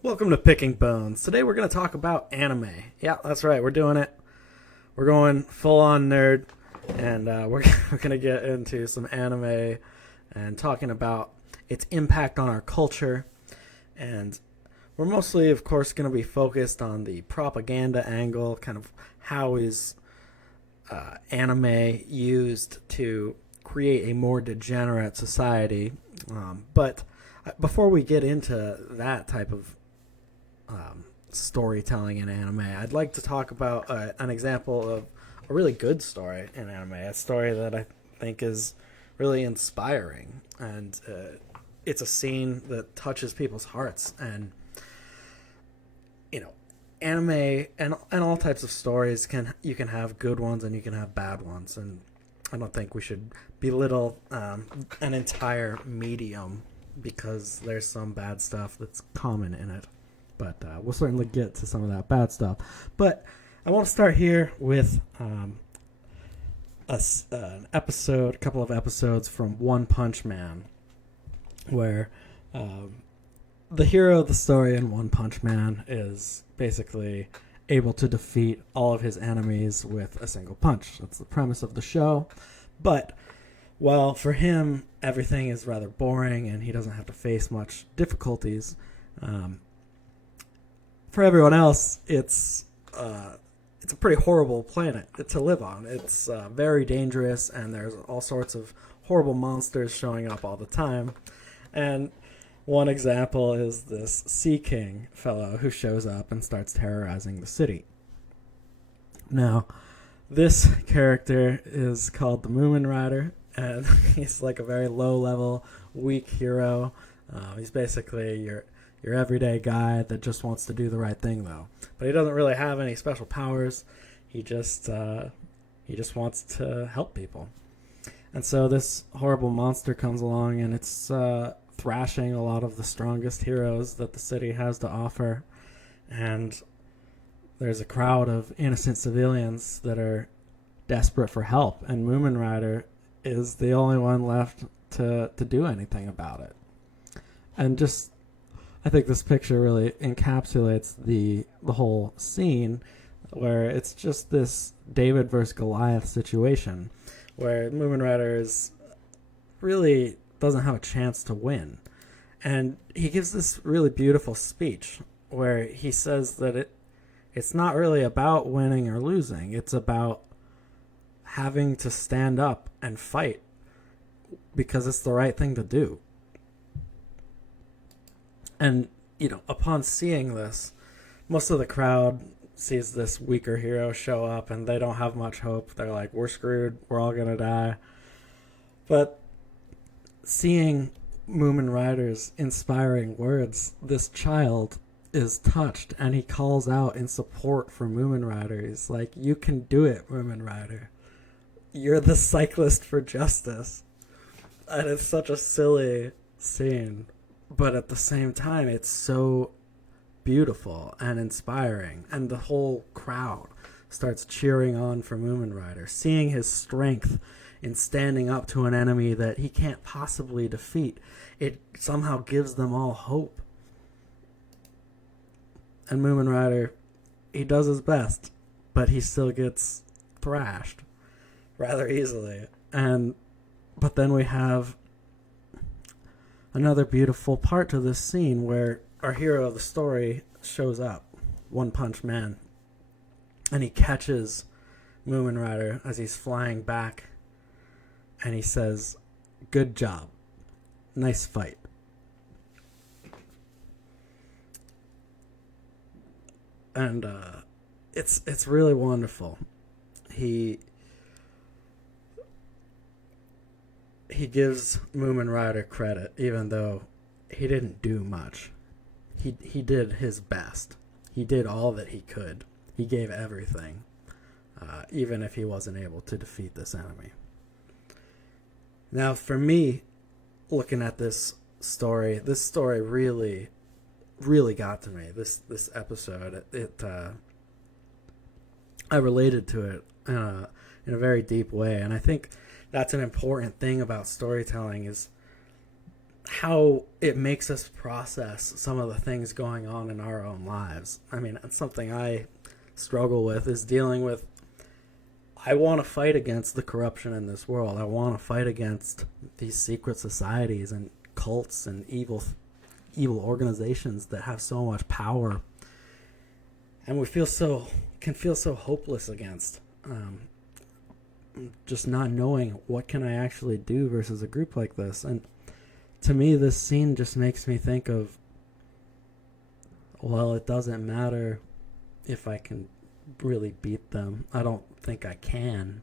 Welcome to Picking Bones. Today we're going to talk about anime. Yeah, that's right. We're doing it. We're going full on nerd, and we're going to get into some anime and talking about its impact on our culture. And we're mostly, of course, going to be focused on the propaganda angle, kind of how is anime used to create a more degenerate society. But before we get into that type of storytelling in anime, I'd like to talk about an example of a really good story in anime, a story that I think is really inspiring, and it's a scene that touches people's hearts. And you know, anime and all types of stories you can have good ones and you can have bad ones, and I don't think we should belittle an entire medium because there's some bad stuff that's common in it. But we'll certainly get to some of that bad stuff. But I want to start here with a couple of episodes from One Punch Man, where the hero of the story in One Punch Man is basically able to defeat all of his enemies with a single punch. That's the premise of the show. But while for him everything is rather boring and he doesn't have to face much difficulties, for everyone else, it's a pretty horrible planet to live on. It's very dangerous, and there's all sorts of horrible monsters showing up all the time. And one example is this Sea King fellow who shows up and starts terrorizing the city. Now, this character is called the Moomin Rider, and he's like a very low-level, weak hero. He's basically your everyday guy that just wants to do the right thing, though. But he doesn't really have any special powers. He just wants to help people. And so this horrible monster comes along, and it's thrashing a lot of the strongest heroes that the city has to offer. And there's a crowd of innocent civilians that are desperate for help, and Moomin Rider is the only one left to do anything about it. And just, I think this picture really encapsulates the whole scene, where it's just this David versus Goliath situation, where Moomin Rider is really doesn't have a chance to win. And he gives this really beautiful speech where he says that it's not really about winning or losing. It's about having to stand up and fight because it's the right thing to do. And, upon seeing this, most of the crowd sees this weaker hero show up and they don't have much hope. They're like, we're screwed. We're all going to die. But seeing Moomin Rider's inspiring words, this child is touched and he calls out in support for Moomin Rider. He's like, you can do it, Moomin Rider. You're the cyclist for justice. And it's such a silly scene, but at the same time it's so beautiful and inspiring, and the whole crowd starts cheering on for Moomin Rider, seeing his strength in standing up to an enemy that he can't possibly defeat. It somehow gives them all hope. And Moomin Rider, he does his best, but he still gets thrashed rather easily. But then we have another beautiful part to this scene where our hero of the story shows up, One Punch Man, and he catches Moomin Rider as he's flying back, and he says, good job, nice fight. And it's really wonderful. He gives Moomin Rider credit, even though he didn't do much. He did his best. He did all that he could. He gave everything, even if he wasn't able to defeat this enemy. Now, for me, looking at this story really, really got to me. This episode, I related to it in a very deep way, and I think that's an important thing about storytelling is how it makes us process some of the things going on in our own lives. I mean, it's something I struggle with, is dealing with, I want to fight against the corruption in this world. I want to fight against these secret societies and cults and evil organizations that have so much power, and we can feel so hopeless against, just not knowing what can I actually do versus a group like this. And to me, this scene just makes me think of, well, it doesn't matter if I can really beat them. I don't think I can,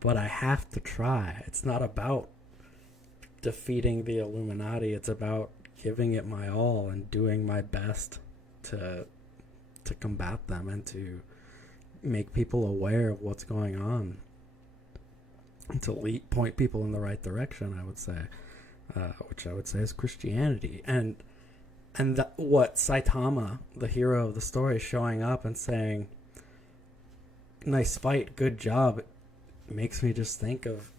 but I have to try. It's not about defeating the Illuminati. It's about giving it my all and doing my best to combat them and to make people aware of what's going on, and to point people in the right direction, I would say, which I would say is Christianity. And what Saitama, the hero of the story, showing up and saying, "Nice fight, good job," it makes me just think of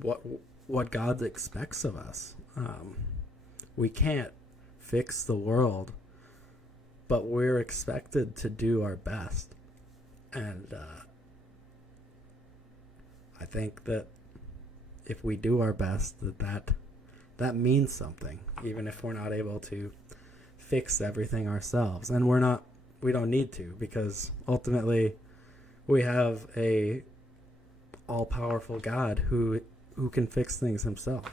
what God expects of us. We can't fix the world, but we're expected to do our best. And I think that if we do our best, that means something, even if we're not able to fix everything ourselves. And we don't need to, because ultimately we have a all-powerful God who can fix things himself.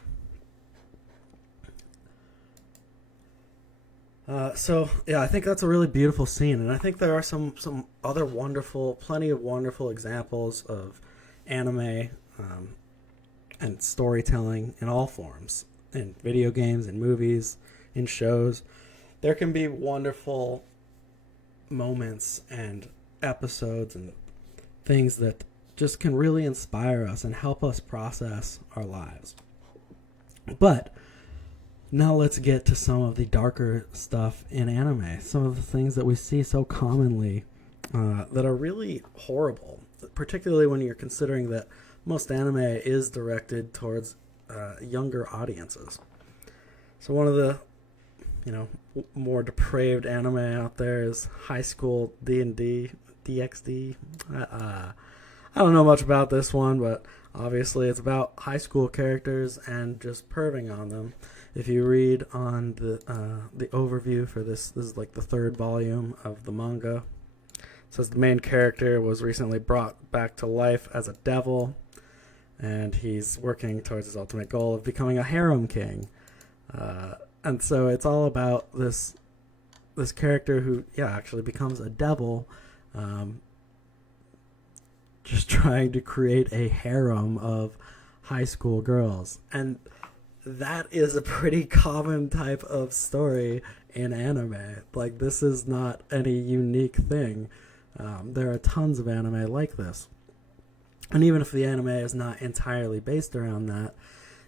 So yeah, I think that's a really beautiful scene, and I think there are some other plenty of wonderful examples of anime and storytelling in all forms, in video games, in movies, in shows. There can be wonderful moments and episodes and things that just can really inspire us and help us process our lives. But now let's get to some of the darker stuff in anime. Some of the things that we see so commonly that are really horrible, particularly when you're considering that most anime is directed towards younger audiences. So one of the more depraved anime out there is High School D&D, DxD. I don't know much about this one, but obviously it's about high school characters and just perving on them. If you read on the overview for this is like the 3rd volume of the manga. It says the main character was recently brought back to life as a devil, and he's working towards his ultimate goal of becoming a harem king. And so it's all about this character who, actually becomes a devil, just trying to create a harem of high school girls. And that is a pretty common type of story in anime. Like, this is not any unique thing. There are tons of anime like this. And even if the anime is not entirely based around that,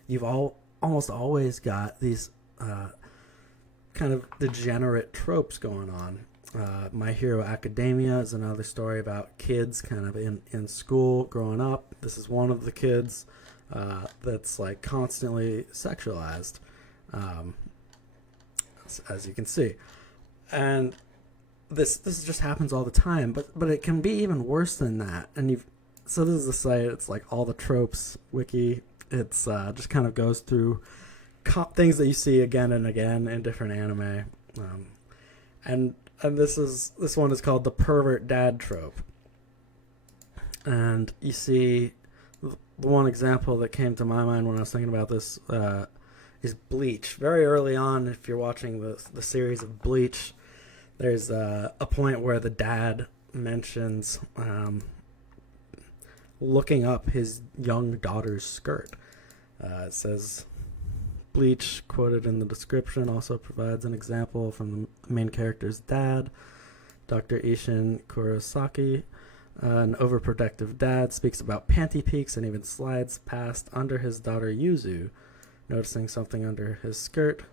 you've almost always got these kind of degenerate tropes going on. My Hero Academia is another story about kids kind of in school growing up. This is one of the kids that's like constantly sexualized, as you can see. And this just happens all the time, but it can be even worse than that. And so this is the site, it's like All the Tropes wiki. It's just kind of goes through things that you see again and again in different anime. And this one is called the pervert dad trope. And you see, the one example that came to my mind when I was thinking about this is Bleach. Very early on, if you're watching the series of Bleach, there's a point where the dad mentions looking up his young daughter's skirt. It says, Bleach, quoted in the description, also provides an example from the main character's dad, Dr. Ishin Kurosaki. An overprotective dad speaks about panty peeks and even slides past under his daughter Yuzu, noticing something under her skirt.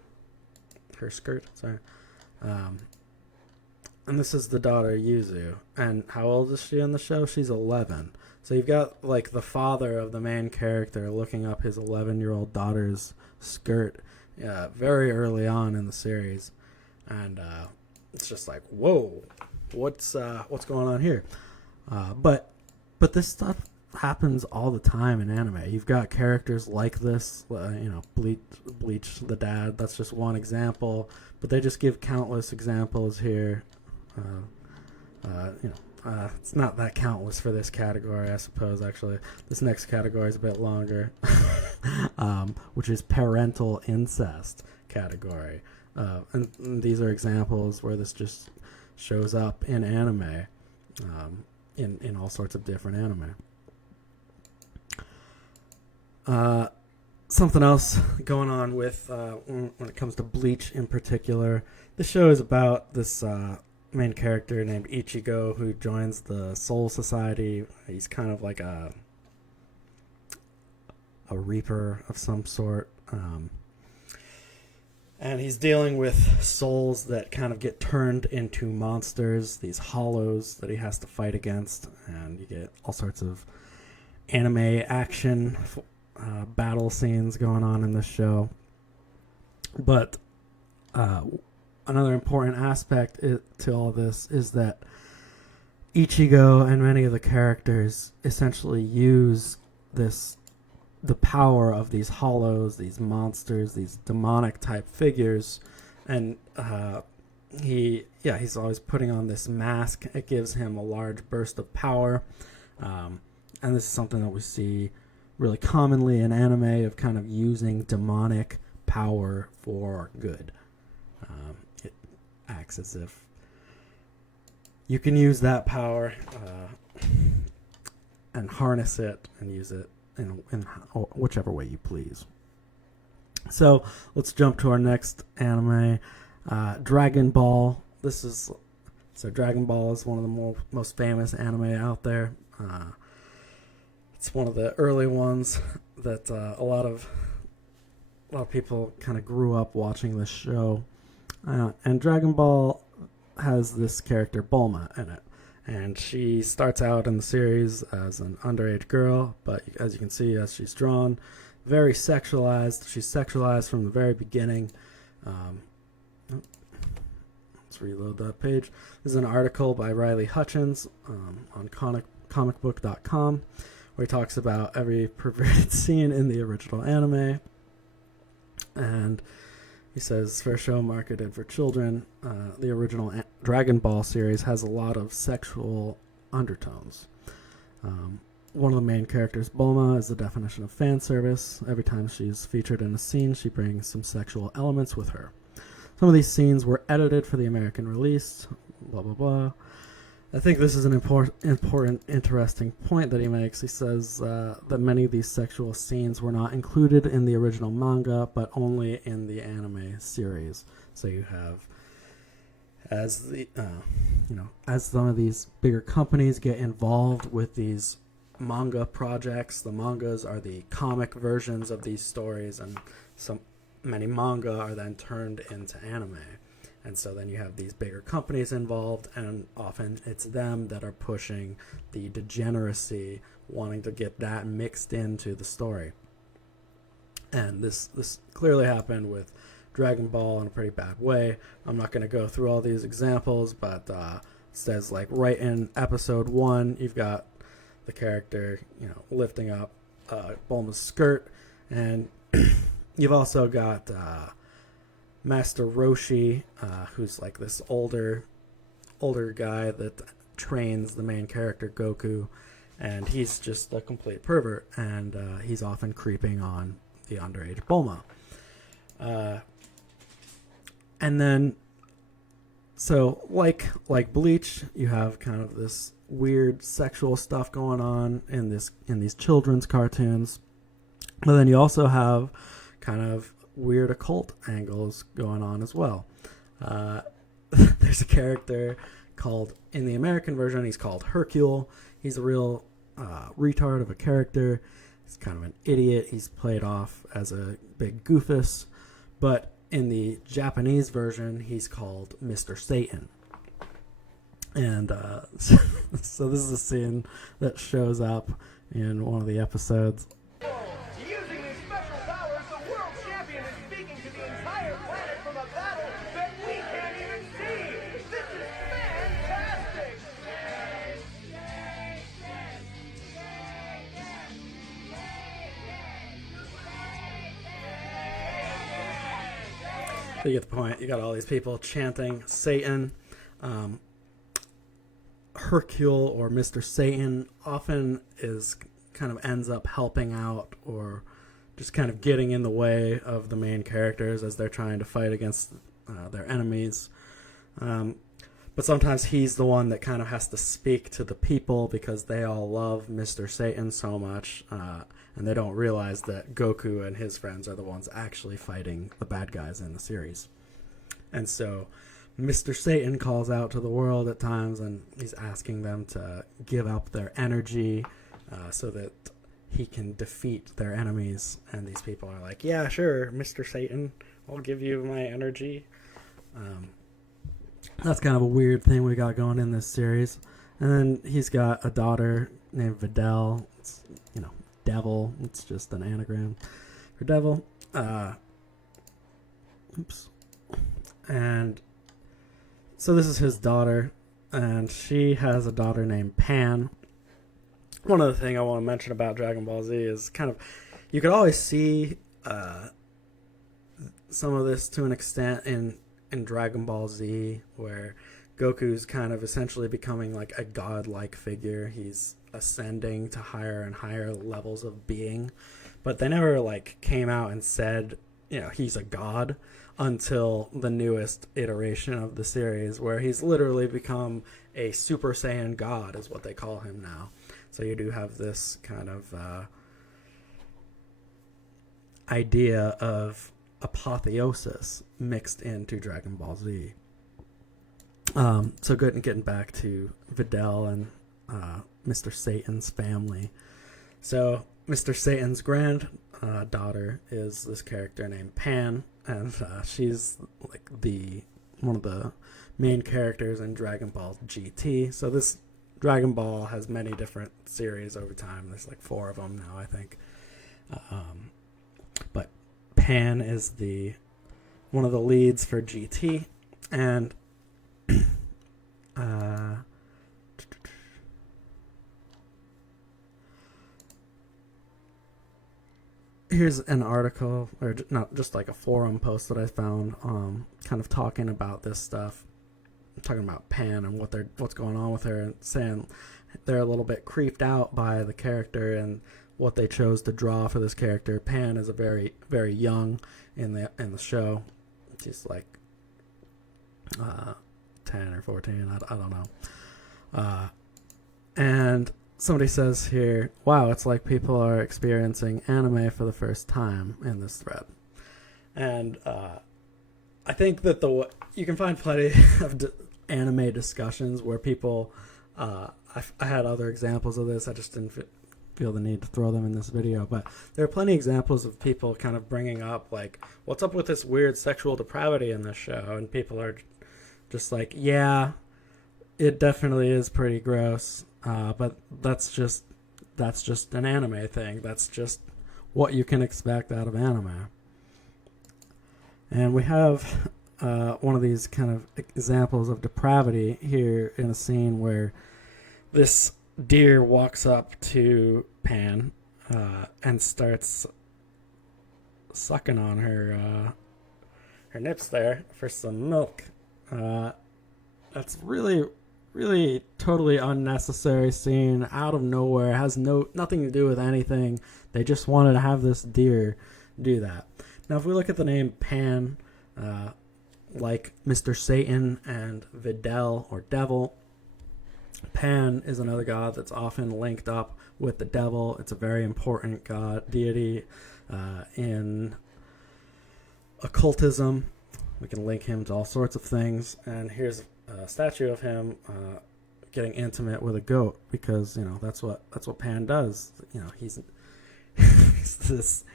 And this is the daughter Yuzu. And how old is she on the show? She's 11. So you've got like the father of the main character looking up his 11-year-old daughter's skirt very early on in the series, and it's just like, whoa, what's going on here? But this stuff happens all the time in anime. You've got characters like this, Bleach the dad. That's just one example, but they just give countless examples here. It's not that countless for this category, I suppose. Actually, this next category is a bit longer, which is parental incest category. And these are examples where this just shows up in anime, in all sorts of different anime. Something else going on with when it comes to Bleach in particular. The show is about this main character named Ichigo who joins the Soul Society. He's kind of like a reaper of some sort. And he's dealing with souls that kind of get turned into monsters, these hollows that he has to fight against. And you get all sorts of anime action battle scenes going on in this show. But another important aspect to all this is that Ichigo and many of the characters essentially use the power of these hollows, these monsters, these demonic type figures, and he's always putting on this mask. It gives him a large burst of power, and this is something that we see really commonly in anime, of kind of using demonic power for good. It acts as if you can use that power and harness it and use it in whichever way you please. So let's jump to our next anime, Dragon Ball. Dragon Ball is one of the most famous anime out there. It's one of the early ones that a lot of people kind of grew up watching this show. And Dragon Ball has this character Bulma in it. And she starts out in the series as an underage girl, but as you can see, as she's drawn, very sexualized. She's sexualized from the very beginning. Let's reload that page. This is an article by Riley Hutchins on comicbook.com, where he talks about every perverted scene in the original anime. And he says, for a show marketed for children, the original Dragon Ball series has a lot of sexual undertones. One of the main characters, Bulma, is the definition of fan service. Every time she's featured in a scene, she brings some sexual elements with her. Some of these scenes were edited for the American release, blah, blah, blah. I think this is an important, interesting point that he makes. He says that many of these sexual scenes were not included in the original manga, but only in the anime series. So you have, as some of these bigger companies get involved with these manga projects, the mangas are the comic versions of these stories, and many manga are then turned into anime. And so then you have these bigger companies involved, and often it's them that are pushing the degeneracy, wanting to get that mixed into the story. And this clearly happened with Dragon Ball in a pretty bad way. I'm not going to go through all these examples, but it says, like, right in episode 1, you've got the character, lifting up Bulma's skirt, and you've also got Master Roshi, who's like this older guy that trains the main character Goku, and he's just a complete pervert, and he's often creeping on the underage Bulma. And then, so like Bleach, you have kind of this weird sexual stuff going on in these children's cartoons, but then you also have kind of weird occult angles going on as well. There's a character called, in the American version, he's called Hercule. He's a real retard of a character. He's kind of an idiot. He's played off as a big goofus. But in the Japanese version, he's called Mr. Satan. And so this is a scene that shows up in one of the episodes. Using his special powers, the world champion is speaking to the you get the point. You got all these people chanting Satan. Hercule or Mr. Satan often kind of ends up helping out or just kind of getting in the way of the main characters as they're trying to fight against their enemies. But sometimes he's the one that kind of has to speak to the people because they all love Mr. Satan so much, and they don't realize that Goku and his friends are the ones actually fighting the bad guys in the series. And so Mr. Satan calls out to the world at times, and he's asking them to give up their energy so that he can defeat their enemies. And these people are like, yeah, sure, Mr. Satan, I'll give you my energy. That's kind of a weird thing we got going in this series. And then he's got a daughter named Videl. It's, devil. It's just an anagram for devil. And so this is his daughter, and she has a daughter named Pan. One other thing I want to mention about Dragon Ball Z is kind of, you could always see some of this to an extent in Dragon Ball Z, where Goku's kind of essentially becoming like a godlike figure. He's ascending to higher and higher levels of being, but they never like came out and said, he's a god until the newest iteration of the series, where he's literally become a Super Saiyan god is what they call him now. So you do have this kind of idea of apotheosis mixed into Dragon Ball Z. So good, and getting back to Videl and Mr. Satan's family. So Mr. Satan's granddaughter is this character named Pan, and she's like one of the main characters in Dragon Ball GT. So this Dragon Ball has many different series over time. There's like 4 of them now, I think. But Pan is one of the leads for GT, and here's an article, or not, just like a forum post that I found, kind of talking about this stuff, talking about Pan and what's going on with her, and saying they're a little bit creeped out by the character and what they chose to draw for this character. Pan is a very, very young in the show. She's like 10 or 14, I don't know. And somebody says here, wow, it's like people are experiencing anime for the first time in this thread. And I think that you can find plenty of anime discussions where people, I had other examples of this, I just didn't feel the need to throw them in this video, but there are plenty of examples of people kind of bringing up, like, what's up with this weird sexual depravity in this show? And people are just like, yeah, it definitely is pretty gross. But that's just an anime thing. That's just what you can expect out of anime. And we have one of these kind of examples of depravity here in a scene where this deer walks up to Pan and starts sucking on her nips there for some milk. That's really, really totally unnecessary scene, out of nowhere. It has nothing to do with anything. They just wanted to have this deer do that. Now, if we look at the name Pan, like Mr. Satan and Videl or Devil, Pan is another god that's often linked up with the devil. It's a very important deity in Occultism. We can link him to all sorts of things. And here's a statue of him getting intimate with a goat, because that's what Pan does. He's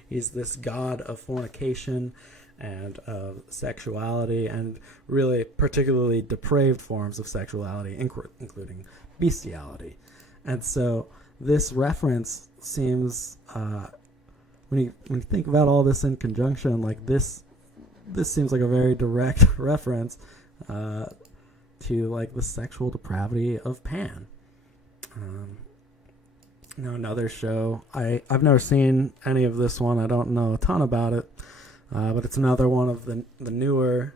he's this god of fornication and of sexuality, and really particularly depraved forms of sexuality, including bestiality. And so this reference seems, when you think about all this in conjunction, like this seems like a very direct reference to like the sexual depravity of Pan. Another show, I've never seen any of this one. I don't know a ton about it. But it's another one of the newer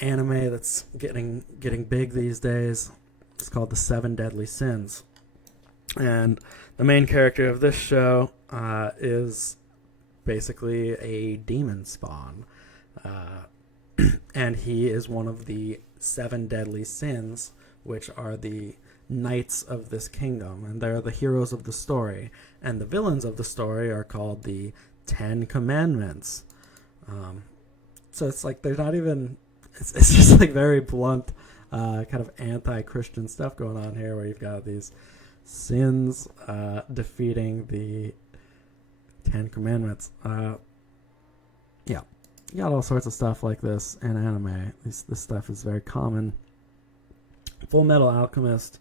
anime that's getting big these days. It's called The Seven Deadly Sins. And the main character of this show is basically a demon spawn. And he is one of the seven deadly sins, which are the knights of this kingdom. And they're the heroes of the story. And the villains of the story are called the Ten Commandments. So it's like they're not even... It's just like very blunt, kind of anti-Christian stuff going on here, where you've got these sins defeating the Ten Commandments. Yeah, you got all sorts of stuff like this in anime. This stuff is very common. Full Metal Alchemist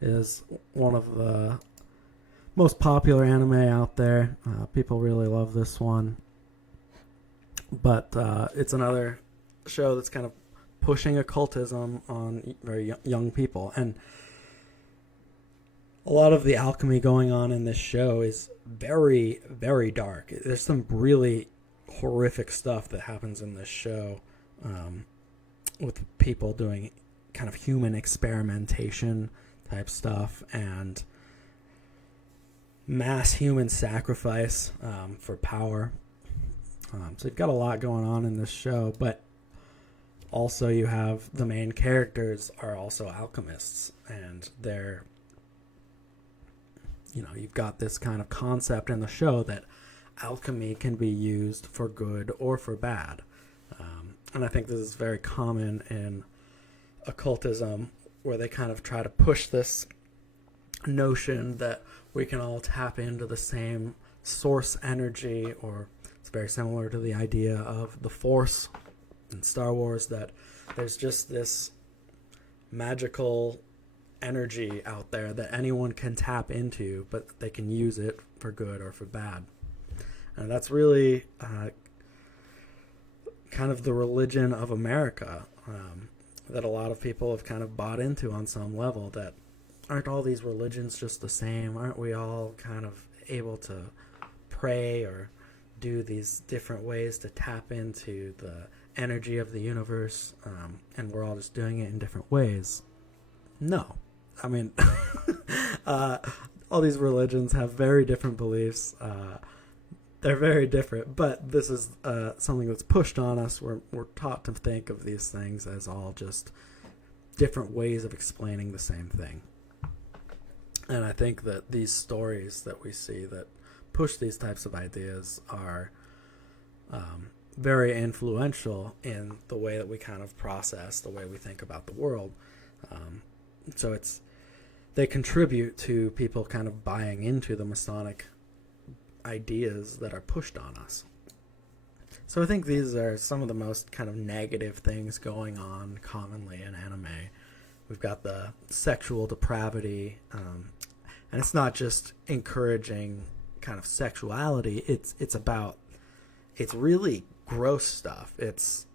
is one of the most popular anime out there. People really love this one. But it's another show that's kind of pushing occultism on very young people. And a lot of the alchemy going on in this show is very, very dark. There's some really horrific stuff that happens in this show, with people doing kind of human experimentation type stuff and mass human sacrifice for power. So you've got a lot going on in this show, but also you have the main characters are also alchemists, and they're, you've got this kind of concept in the show that alchemy can be used for good or for bad. And I think this is very common in occultism, where they kind of try to push this notion that we can all tap into the same source energy, or it's very similar to the idea of the Force in Star Wars, that there's just this magical energy out there that anyone can tap into, but they can use it for good or for bad. And that's really kind of the religion of America, that a lot of people have kind of bought into on some level, that aren't all these religions just the same? Aren't we all kind of able to pray or do these different ways to tap into the energy of the universe, and we're all just doing it in different ways? No. I mean, all these religions have very different beliefs. They're very different, but this is something that's pushed on us. We're taught to think of these things as all just different ways of explaining the same thing. And I think that these stories that we see that push these types of ideas are very influential in the way that we kind of process, the way we think about the world. So they contribute to people kind of buying into the Masonic ideas that are pushed on us. So I think these are some of the most kind of negative things going on commonly in anime. We've got the sexual depravity, and it's not just encouraging kind of sexuality. It's really gross stuff. It's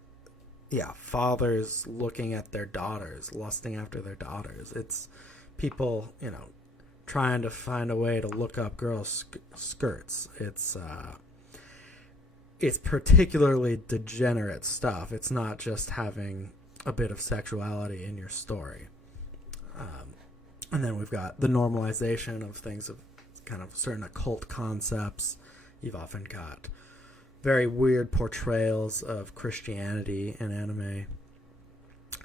fathers looking at their daughters, lusting after their daughters. It's people, trying to find a way to look up girls' skirts. It's particularly degenerate stuff. It's not just having a bit of sexuality in your story. And then we've got the normalization of things, of kind of certain occult concepts. You've often got very weird portrayals of Christianity in anime.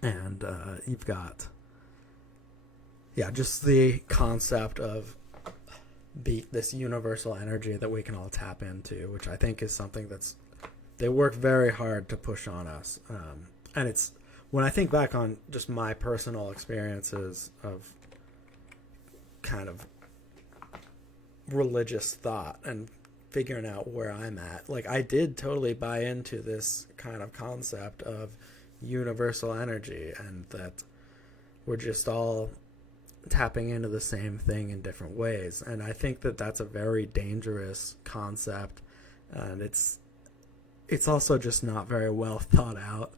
And you've got just the concept of this universal energy that we can all tap into, which I think is something they work very hard to push on us. And it's, when I think back on just my personal experiences of kind of religious thought and figuring out where I'm at, like, I did totally buy into this kind of concept of universal energy, and that we're just all tapping into the same thing in different ways. And I think that that's a very dangerous concept, and it's also just not very well thought out.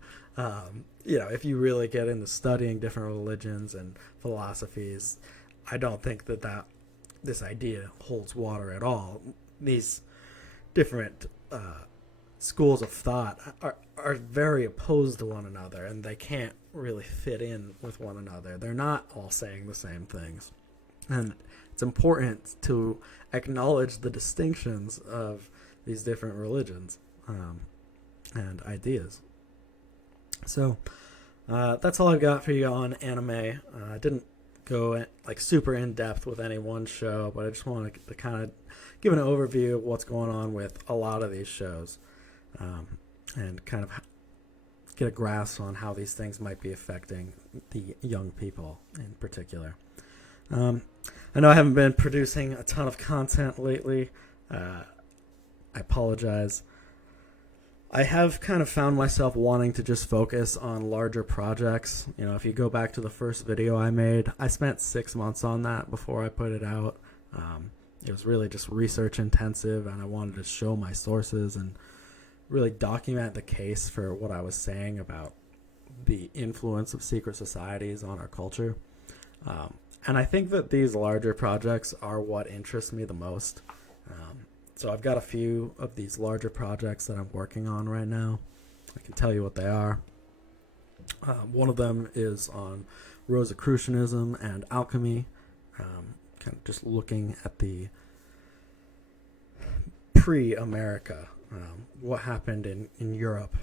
If you really get into studying different religions and philosophies, I don't think that this idea holds water at all. These different schools of thought are very opposed to one another, and they can't really fit in with one another. They're not all saying the same things. And it's important to acknowledge the distinctions of these different religions and ideas. So that's all I've got for you on anime. I didn't go like super in depth with any one show, but I just wanted to kind of give an overview of what's going on with a lot of these shows, and kind of get a grasp on how these things might be affecting the young people in particular. I know I haven't been producing a ton of content lately. I apologize. I have kind of found myself wanting to just focus on larger projects. You know, if you go back to the first video I made, I spent 6 months on that before I put it out. It was really just research intensive, and I wanted to show my sources and really document the case for what I was saying about the influence of secret societies on our culture. And I think that these larger projects are what interests me the most. So I've got a few of these larger projects that I'm working on right now. I can tell you what they are. One of them is on Rosicrucianism and alchemy, kind of just looking at the pre-America, what happened in Europe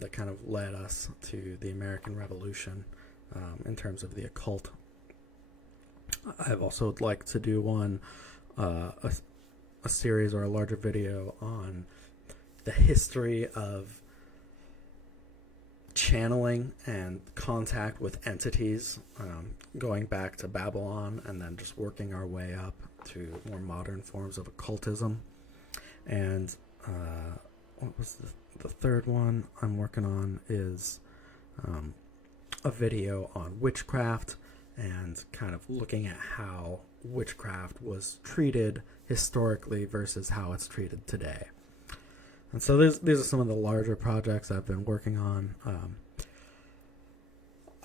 that kind of led us to the American Revolution in terms of the occult. I've also like to do one, a series or a larger video on the history of channeling and contact with entities, going back to Babylon and then just working our way up to more modern forms of occultism. And what was the third one I'm working on is a video on witchcraft and kind of looking at how witchcraft was treated historically versus how it's treated today. And so these are some of the larger projects I've been working on.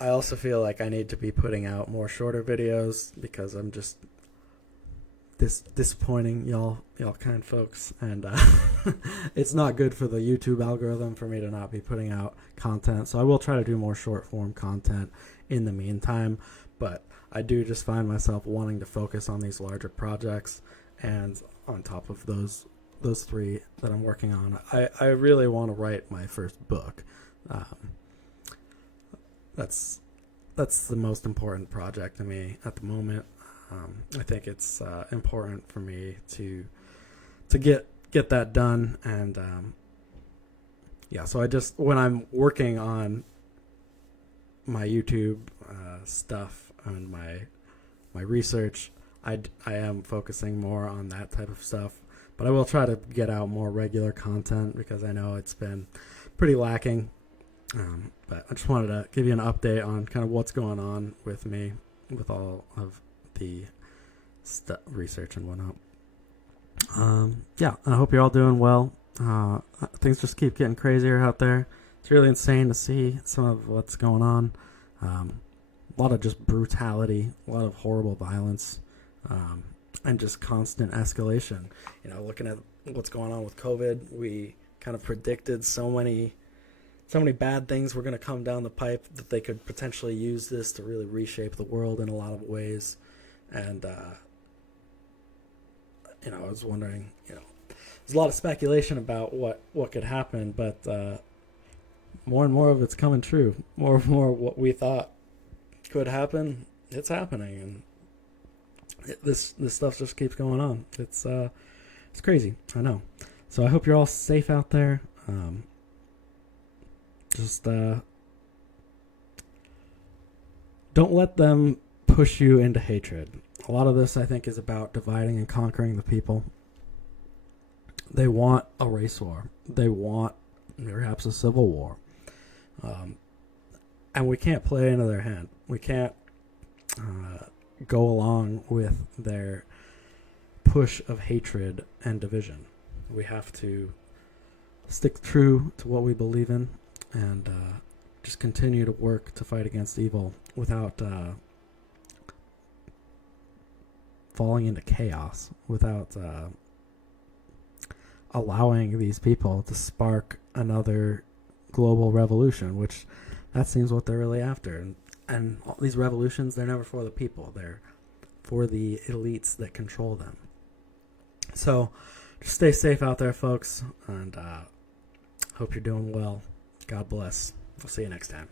I also feel like I need to be putting out more shorter videos because I'm just disappointing y'all kind folks, and it's not good for the YouTube algorithm for me to not be putting out content. So I will try to do more short form content in the meantime, but I do just find myself wanting to focus on these larger projects, and on top of those three that I'm working on, I really want to write my first book. That's the most important project to me at the moment. I think it's important for me to get that done, and so I just, when I'm working on my YouTube stuff and my research, I am focusing more on that type of stuff. But I will try to get out more regular content because I know it's been pretty lacking. But I just wanted to give you an update on kind of what's going on with me with all of the research and whatnot. I hope you're all doing well. Things just keep getting crazier out there. It's really insane to see some of what's going on. A lot of just brutality, a lot of horrible violence, and just constant escalation. You know, looking at what's going on with COVID, we kind of predicted so many bad things were going to come down the pipe that they could potentially use this to really reshape the world in a lot of ways. And, I was wondering, there's a lot of speculation about what could happen, but more and more of it's coming true. More and more what we thought could happen, it's happening. And this stuff just keeps going on. It's crazy, I know. So I hope you're all safe out there. Just don't let them push you into hatred. A lot of this, I think, is about dividing and conquering the people. They want a race war. They want perhaps a civil war. And we can't play into their hand. We can't go along with their push of hatred and division. We have to stick true to what we believe in and just continue to work to fight against evil without falling into chaos, without allowing these people to spark another global revolution, which that seems what they're really after. And all these revolutions, they're never for the people. They're for the elites that control them. So just stay safe out there, folks, and hope you're doing well. God bless. We'll see you next time.